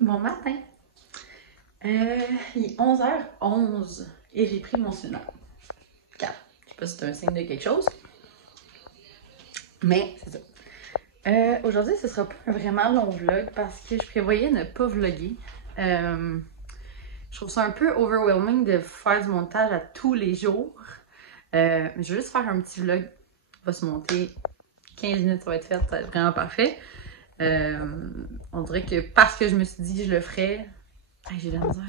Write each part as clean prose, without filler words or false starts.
Bon matin. Il est 11h11 et j'ai pris mon cellulaire. Car, je sais pas si c'est un signe de quelque chose, mais c'est ça. Aujourd'hui, ce sera pas un vraiment long vlog parce que je prévoyais ne pas vlogger. Je trouve ça un peu overwhelming de faire du montage à tous les jours. Je vais juste faire un petit vlog. Il va se monter 15 minutes, ça va être fait, ça va être vraiment parfait. On dirait que parce que je me suis dit que je le ferais. J'ai de la misère.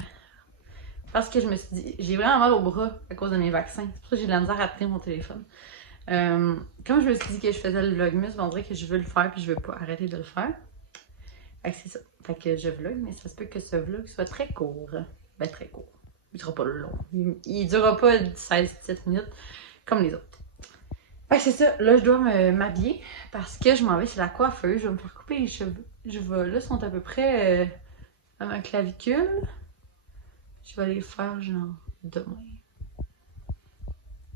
Parce que je me suis dit, j'ai vraiment mal au bras à cause de mes vaccins. C'est pour ça que j'ai de la misère à tenir mon téléphone. Comme je me suis dit que je faisais le vlogmas, on dirait que je veux le faire puis je veux pas arrêter de le faire. Fait que c'est ça. Fait que je vlog, mais ça se peut que ce vlog soit très court. Ben très court. Il sera pas long. Il durera pas 16-17 minutes comme les autres. Fait que c'est ça. Là, je dois m'habiller parce que je m'en vais chez la coiffeuse. Je vais me faire couper les cheveux. Là, ils sont à peu près à ma clavicule. Je vais les faire genre demain.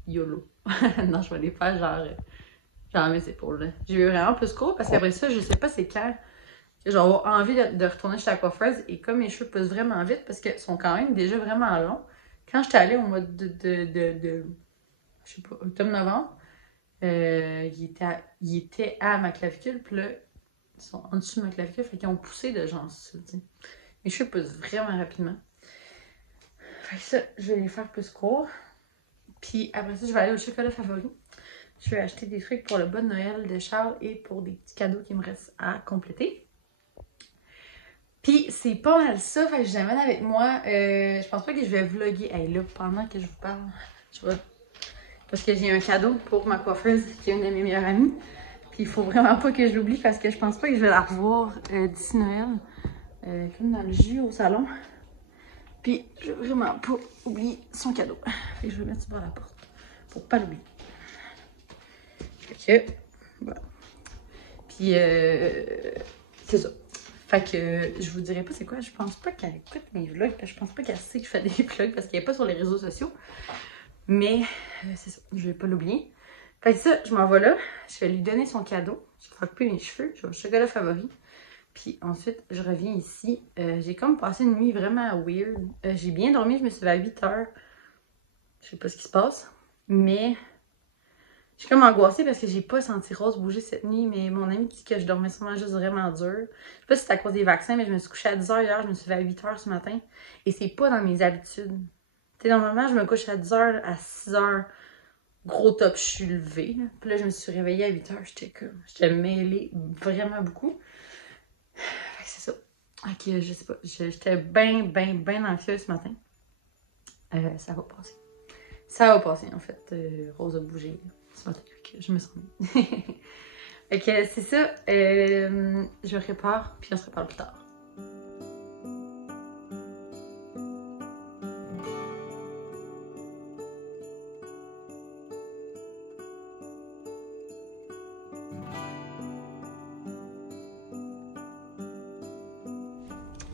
YOLO. Non, je vais les faire genre mes épaules. J'ai eu vraiment plus court parce qu'après ça, je sais pas c'est quand j'aurai envie de retourner chez la coiffeuse et comme mes cheveux poussent vraiment vite parce qu'ils sont quand même déjà vraiment longs. Quand j'étais allée au mois de je sais pas, octobre-novembre, il était à ma clavicule, puis là, ils sont en dessous de ma clavicule, fait qu'ils ont poussé de genre ça, t'sais. Mes cheveux poussent vraiment rapidement. Fait que ça, je vais les faire plus court. Puis après ça, je vais aller au chocolat favori. Je vais acheter des trucs pour le bon Noël de Charles et pour des petits cadeaux qui me restent à compléter. Puis c'est pas mal ça, fait que je l'amène avec moi. Je pense pas que je vais vlogger. Hey, là, pendant que je vous parle, parce que j'ai un cadeau pour ma coiffeuse qui est une de mes meilleures amies. Puis il faut vraiment pas que je l'oublie parce que je pense pas que je vais la revoir d'ici Noël. Comme dans le jus au salon. Puis je veux vraiment pas oublier son cadeau. Fait que je vais mettre ça par la porte pour pas l'oublier. Fait que, voilà. Puis, c'est ça. Fait que, je vous dirai pas c'est quoi. Je pense pas qu'elle écoute mes vlogs. Je pense pas qu'elle sait que je fais des vlogs parce qu'elle est pas sur les réseaux sociaux. Mais, c'est ça. Je vais pas l'oublier. Fait que ça, je m'en vais là. Je vais lui donner son cadeau. Je vais faire couper mes cheveux. Je vais au chocolat favori. Puis ensuite, je reviens ici. J'ai comme passé une nuit vraiment weird. J'ai bien dormi. Je me suis levée à 8 h. Je sais pas ce qui se passe. Mais je suis comme angoissée parce que j'ai pas senti Rose bouger cette nuit, mais mon ami dit que je dormais sûrement juste vraiment dur. Je sais pas si c'est à cause des vaccins, mais je me suis couchée à 10 h hier, je me suis levée à 8 h ce matin. Et c'est pas dans mes habitudes. Tu sais, normalement, je me couche à 10 h, à 6 h, gros top, je suis levée. Puis là, je me suis réveillée à 8 h, j'étais mêlée vraiment beaucoup. Fait que c'est ça. Ok, je sais pas, j'étais bien anxieuse ce matin. Ça va passer. Ça va passer, en fait. Rose a bougé ce matin. Je me sens bien. Ok, c'est ça. Je répare, puis on se reparle plus tard.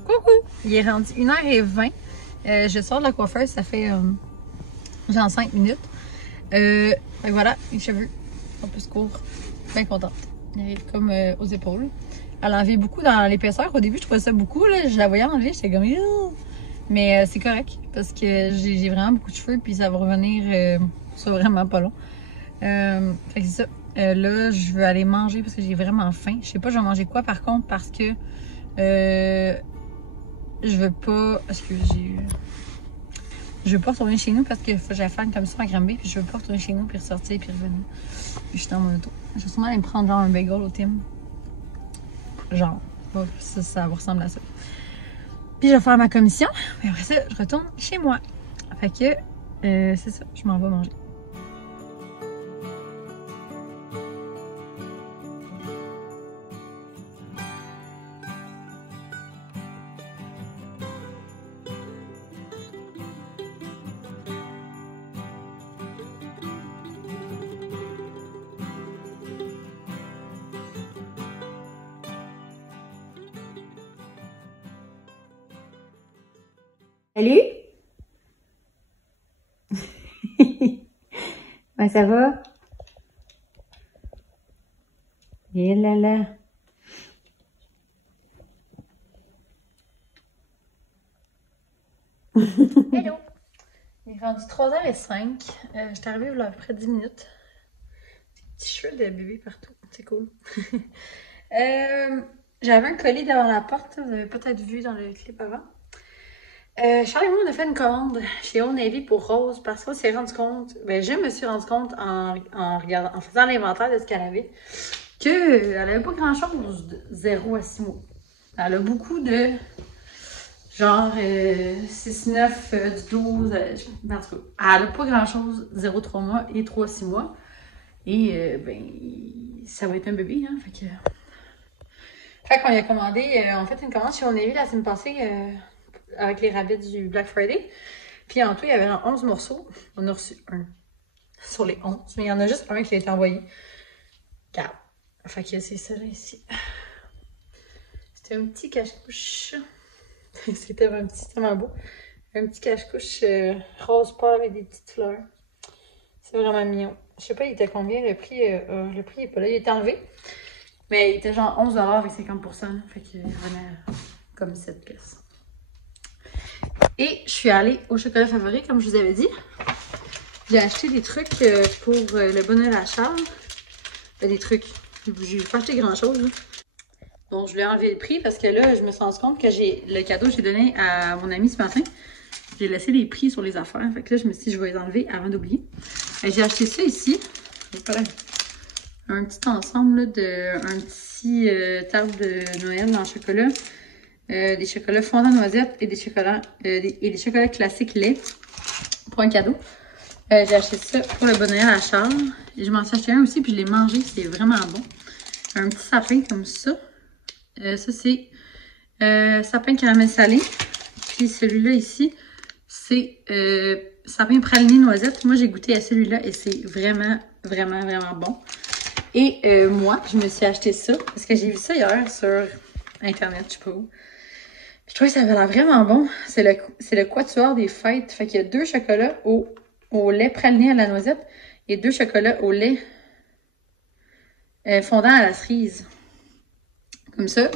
Coucou! Il est rendu 1h20. Je sors de la coiffeuse, ça fait genre 5 minutes. Voilà, les cheveux sont plus courts. Bien contente. Elle est comme aux épaules. Elle a enlevé beaucoup dans l'épaisseur. Au début, je trouvais ça beaucoup. Là. Je la voyais enlever, j'étais comme... Mais c'est correct parce que j'ai vraiment beaucoup de cheveux puis ça va revenir soit vraiment pas long. Fait que c'est ça. Là, je veux aller manger parce que j'ai vraiment faim. Je sais pas je vais manger quoi par contre parce que je veux pas... Je veux pas retourner chez nous parce que faut que j'aille faire une commission à Granby puis je veux pas retourner chez nous puis ressortir puis revenir. Puis je suis dans mon auto. Je vais sûrement aller me prendre genre un bagel au Tim. Genre. Ça va ressembler à ça. Puis je vais faire ma commission. Et après ça, je retourne chez moi. Fait que c'est ça. Je m'en vais manger. Salut! Ouais, ça va? Et là là. Hello! Il est rendu 3h05. J'étais arrivée il y a à peu près 10 minutes. Des petits cheveux de bébé partout. C'est cool. J'avais un colis devant la porte. Vous avez peut-être vu dans le clip avant. Charles et moi, on a fait une commande chez Old Navy pour Rose parce qu'on s'est rendu compte, je me suis rendu compte en faisant l'inventaire de ce qu'elle avait, qu'elle avait pas grand-chose de 0 à 6 mois. Elle a beaucoup de genre 6, 9, du 12, en tout cas, elle a pas grand-chose 0, 3 mois et 3, 6 mois. Et ça va être un bébé, hein, fait qu'on y a commandé, on fait une commande chez Old Navy la semaine passée, avec les rabais du Black Friday. Puis en tout, il y avait 11 morceaux. On a reçu un sur les 11. Mais il y en a juste un qui a été envoyé. 4. Fait que c'est ça là ici. C'était un petit cache-couche. C'était tellement beau. Un petit cache-couche rose pâle avec des petites fleurs. C'est vraiment mignon. Je sais pas, il était combien le prix. Le prix n'est pas là. Il était enlevé. Mais il était genre 11$ avec 50%. Fait qu'il revenait comme 7 pièces. Et je suis allée au chocolat favori, comme je vous avais dit. J'ai acheté des trucs pour le bonheur à Charles. Des trucs. J'ai pas acheté grand-chose. Donc, je lui ai enlevé le prix parce que là, je me suis rendu compte que le cadeau que j'ai donné à mon ami ce matin, j'ai laissé les prix sur les affaires. Fait que là, je me suis dit, je vais les enlever avant d'oublier. J'ai acheté ça ici. Un petit ensemble là, un petit tarte de Noël en chocolat. Des chocolats fondants noisettes et des chocolats classiques lait pour un cadeau. J'ai acheté ça pour le bonheur à Charles. Et je m'en suis acheté un aussi, puis je l'ai mangé. C'est vraiment bon. Un petit sapin comme ça. Ça, c'est sapin caramel salé. Puis celui-là ici, c'est sapin praliné noisette. Moi, j'ai goûté à celui-là et c'est vraiment, vraiment, vraiment bon. Et moi, je me suis acheté ça parce que j'ai vu ça hier sur Internet, je sais pas où. Je trouvais que ça avait l'air vraiment bon. C'est le quatuor des fêtes. Fait qu'il y a 2 chocolats au lait praliné à la noisette et 2 chocolats au lait fondant à la cerise. Comme ça.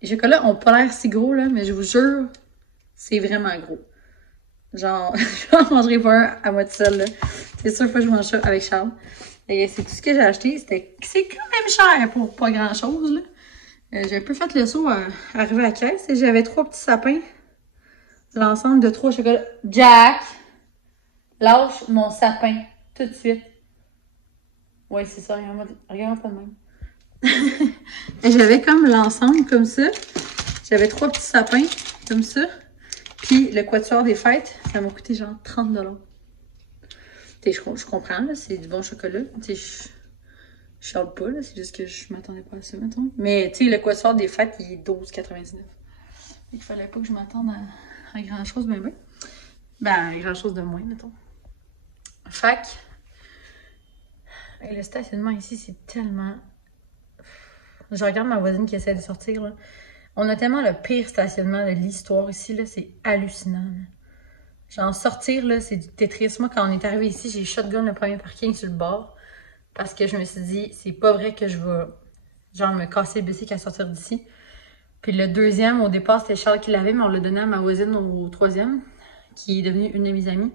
Les chocolats ont pas l'air si gros, là, mais je vous jure, c'est vraiment gros. Genre, je n'en mangerai pas un à moi toute seule, là. C'est sûr que je mange ça avec Charles. Et c'est tout ce que j'ai acheté. C'est quand même cher pour pas grand-chose, là. J'ai un peu fait le saut à arriver à la caisse et j'avais 3 petits sapins. L'ensemble de 3 chocolats. Jack! Lâche mon sapin tout de suite. Oui, c'est ça. Regarde pas de même. J'avais comme l'ensemble comme ça. J'avais 3 petits sapins comme ça. Puis le quatuor des fêtes, ça m'a coûté genre 30$. Je comprends, là, c'est du bon chocolat. Je charle pas, là, c'est juste que je m'attendais pas à ça, mettons. Mais, tu sais, le quatuor des fêtes, il est 12,99. Il fallait pas que je m'attende à grand-chose, mais oui. Grand-chose de moins, mettons. Fac. Et le stationnement ici, c'est tellement... Je regarde ma voisine qui essaie de sortir, là. On a tellement le pire stationnement de l'histoire ici, là, c'est hallucinant, là. Genre, sortir, là, c'est du Tetris. Moi, quand on est arrivé ici, j'ai shotgun le premier parking sur le bord. Parce que je me suis dit, c'est pas vrai que je vais, genre, me casser le bicycle à sortir d'ici. Puis le deuxième, au départ, c'était Charles qui l'avait, mais on l'a donné à ma voisine au 3e, qui est devenue une de mes amies.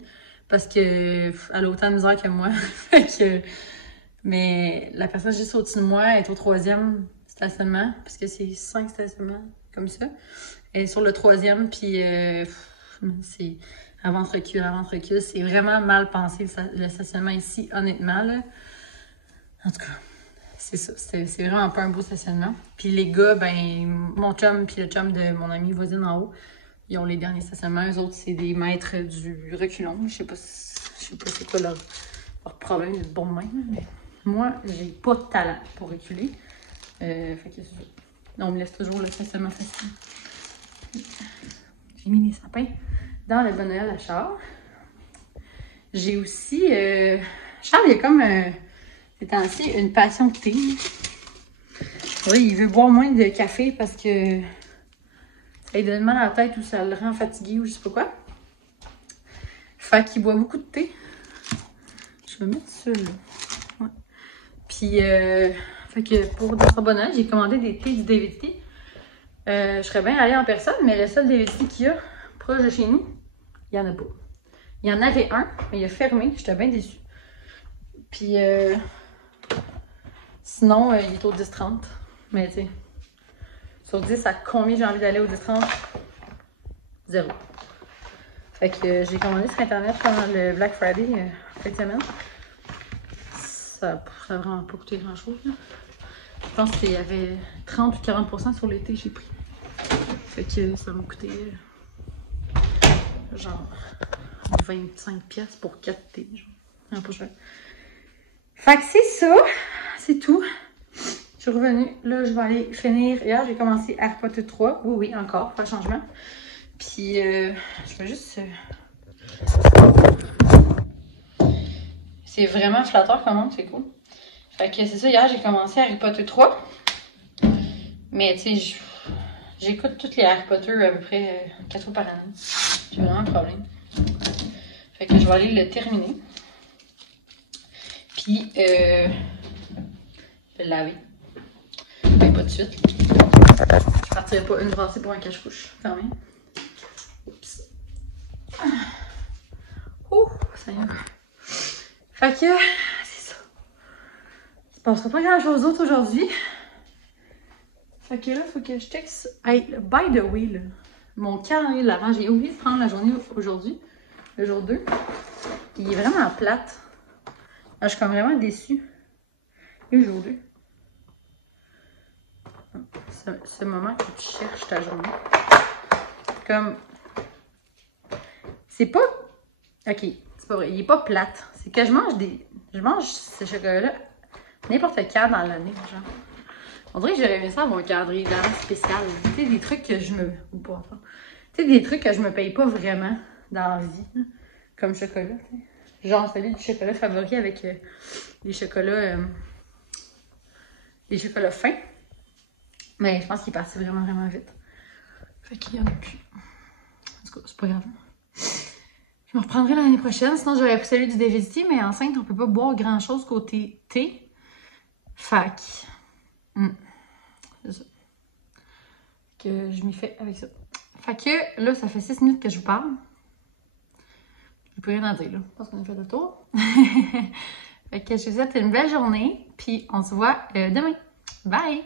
Parce que elle a autant de misère que moi. Mais la personne juste au-dessus de moi est au 3e stationnement, parce que c'est 5 stationnements comme ça. Elle est sur le 3e, puis c'est avance-recul. C'est vraiment mal pensé le stationnement ici, honnêtement, là. En tout cas, c'est ça. C'est vraiment pas un beau stationnement. Puis les gars, mon chum puis le chum de mon ami voisine en haut, ils ont les derniers stationnements. Eux autres, c'est des maîtres du reculon. Je sais pas c'est quoi leur problème de bon même, mais moi, j'ai pas de talent pour reculer. Fait que c'est ça. On me laisse toujours le stationnement facile. J'ai mis les sapins dans le bon Noël à Charles. J'ai aussi... Charles, il y a comme... ces temps-ci, une passion de thé. Oui, il veut boire moins de café parce que ça lui donne mal à la tête ou ça le rend fatigué ou je sais pas quoi. Fait qu'il boit beaucoup de thé. Je vais mettre ça là. Ouais. Puis, fait que pour notre bonheur, j'ai commandé des thés du David Tea. Je serais bien allée en personne, mais le seul David Tea qu'il y a proche de chez nous, il n'y en a pas. Il y en avait un, mais il a fermé. J'étais bien déçue. Puis, sinon, il est au 10-30. Mais tu sais, sur 10, à combien j'ai envie d'aller au 10-30? 0. Fait que j'ai commandé sur Internet pendant le Black Friday cette semaine. Ça a vraiment pas coûté grand-chose. Je pense qu'il y avait 30 ou 40% sur l'été j'ai pris. Fait que ça m'a coûté genre 25$ pour 4 thés. Non, pas cher. Fait que c'est ça. C'est tout. Je suis revenue. Là, je vais aller finir. Hier, j'ai commencé Harry Potter 3. Oui, encore. Pas de changement. Puis, je vais juste... C'est vraiment flatteur comment, c'est cool. Fait que c'est ça, hier, j'ai commencé Harry Potter 3. Mais, tu sais, j'écoute toutes les Harry Potter à peu près 4 fois par année. J'ai vraiment un problème. Fait que je vais aller le terminer. Puis, je vais le laver. Mais pas de suite. Je partirai pas une brassée pour un cache-couche, quand même. Oups. Ouh, ça y est. Fait que, c'est ça. Il se passera pas grand-chose d'autre aujourd'hui. Fait que là, faut que je texte. Hey, by the way, là, mon calendrier de l'avant, j'ai oublié de prendre la journée aujourd'hui, le jour 2. Il est vraiment plate. Là, je suis comme vraiment déçue. Et le jour 2. C'est le moment que tu cherches ta journée. Comme. C'est pas. Ok, c'est pas vrai. Il est pas plate. C'est que je mange ces chocolats-là n'importe quand dans l'année, genre. On dirait que j'aurais aimé ça avoir un calendrier d'avant spécial. Tu sais, des trucs que je me... Ou pas, enfin. Tu sais, des trucs que je me paye pas vraiment dans la vie. Hein, comme chocolat, tu sais. Genre celui du chocolat favori avec les chocolats... les chocolats fins. Mais je pense qu'il est parti vraiment, vraiment vite. Fait qu'il y en a plus. En tout cas, c'est pas grave. Je me reprendrai l'année prochaine. Sinon, j'aurais pris celui du DVT, mais enceinte, on peut pas boire grand-chose côté thé. Fait que... C'est ça. Que je m'y fais avec ça. Fait que là, ça fait 6 minutes que je vous parle. J'ai plus rien à dire là. Je pense qu'on a fait le tour. Fait que je vous souhaite une belle journée. Puis on se voit demain. Bye!